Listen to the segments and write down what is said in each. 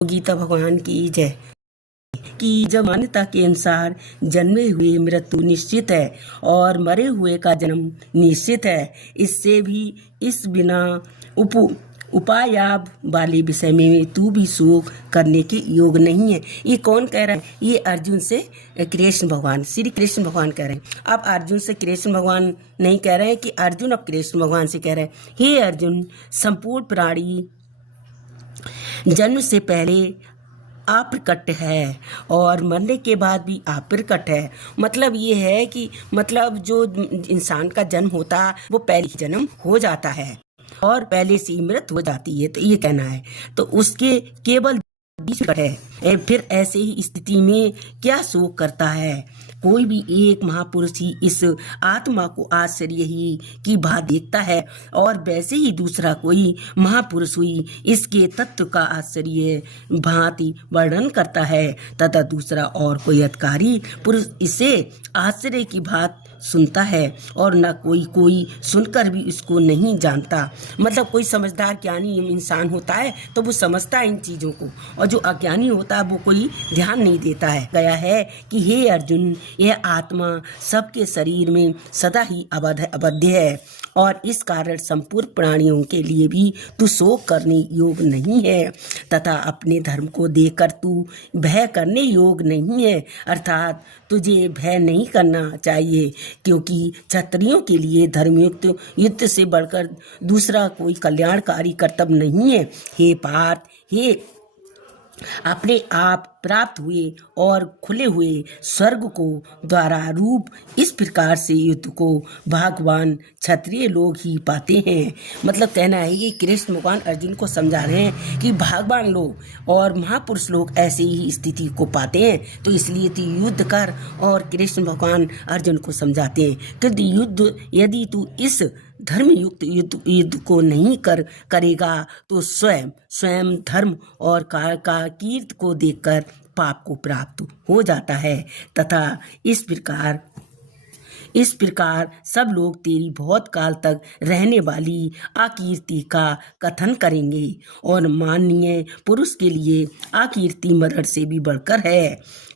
गीता भगवान की जय। कि जब मान्यता के अनुसार जन्मे हुए मृत्यु निश्चित है और मरे हुए का जन्म निश्चित है, इससे भी इस बिना उपायाब वाले विषय में तू भी शोक करने के योग नहीं है। ये कौन कह रहा है? ये अर्जुन से कृष्ण भगवान, श्री कृष्ण भगवान कह रहे हैं। अब अर्जुन से कृष्ण भगवान नहीं कह रहे हैं कि अर्जुन अब कृष्ण भगवान से कह रहे हैं, हे अर्जुन, संपूर्ण प्राणी जन्म से पहले अप्रकट है और मरने के बाद भी अप्रकट है। मतलब ये है कि जो इंसान का जन्म होता है वो पहले ही जन्म हो जाता है और पहले से ही मृत्यु हो जाती है, तो ये कहना है। तो उसके केवल बीच है, फिर ऐसे ही स्थिति में क्या शोक करता है? कोई भी एक महापुरुष ही इस आत्मा को आश्चर्य ही की बात देखता है और वैसे ही दूसरा कोई महापुरुष हुई इसके तत्व का आश्चर्य भांति वर्णन करता है तथा दूसरा और कोई अधिकारी पुरुष इसे आश्चर्य की बात सुनता है और न कोई सुनकर भी इसको नहीं जानता। मतलब कोई समझदार ज्ञानी इंसान होता है तो वो समझता है इन चीज़ों को, और जो अज्ञानी होता है वो कोई ध्यान नहीं देता है। गया है कि हे अर्जुन, यह आत्मा सबके शरीर में सदा ही अबद्ध है और इस कारण संपूर्ण प्राणियों के लिए भी तू शोक करने योग्य नहीं है तथा अपने धर्म को देखकर तू भय करने योग्य नहीं है। अर्थात तुझे भय नहीं करना चाहिए, क्योंकि क्षत्रियों के लिए धर्मयुक्त युद्ध से बढ़कर दूसरा कोई कल्याणकारी कर्तव्य नहीं है। हे पार्थ, हे अपने आप प्राप्त हुए और खुले हुए स्वर्ग को द्वारा रूप इस प्रकार से युद्ध को भगवान क्षत्रिय लोग ही पाते हैं। मतलब कहना है ये कृष्ण भगवान अर्जुन को समझा रहे हैं कि भगवान लोग और महापुरुष लोग ऐसे ही स्थिति को पाते हैं, तो इसलिए तू युद्ध कर। और कृष्ण भगवान अर्जुन को समझाते हैं कि यदि तू इस धर्मयुक्त युद्ध को नहीं करेगा तो स्वयं धर्म और कीर्ति को देखकर पाप को प्राप्त हो जाता है तथा इस प्रकार सब लोग तेरी बहुत काल तक रहने वाली अकीर्ति का कथन करेंगे। और माननीय पुरुष के लिए अकीर्ति मरण से भी बढ़कर है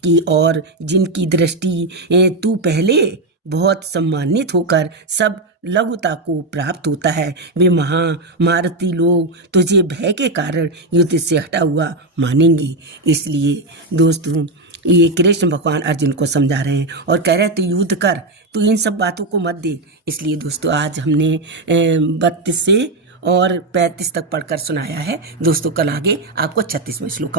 कि और जिनकी दृष्टि तू पहले बहुत सम्मानित होकर सब लघुता को प्राप्त होता है, वे महामारती लोग तुझे भय के कारण युद्ध से हटा हुआ मानेंगे। इसलिए दोस्तों ये कृष्ण भगवान अर्जुन को समझा रहे हैं और कह रहे हैं तू युद्ध कर, तू इन सब बातों को मत दे। इसलिए दोस्तों आज हमने 32 से और 35 तक पढ़कर सुनाया है। दोस्तों कल आगे आपको 36वें श्लोक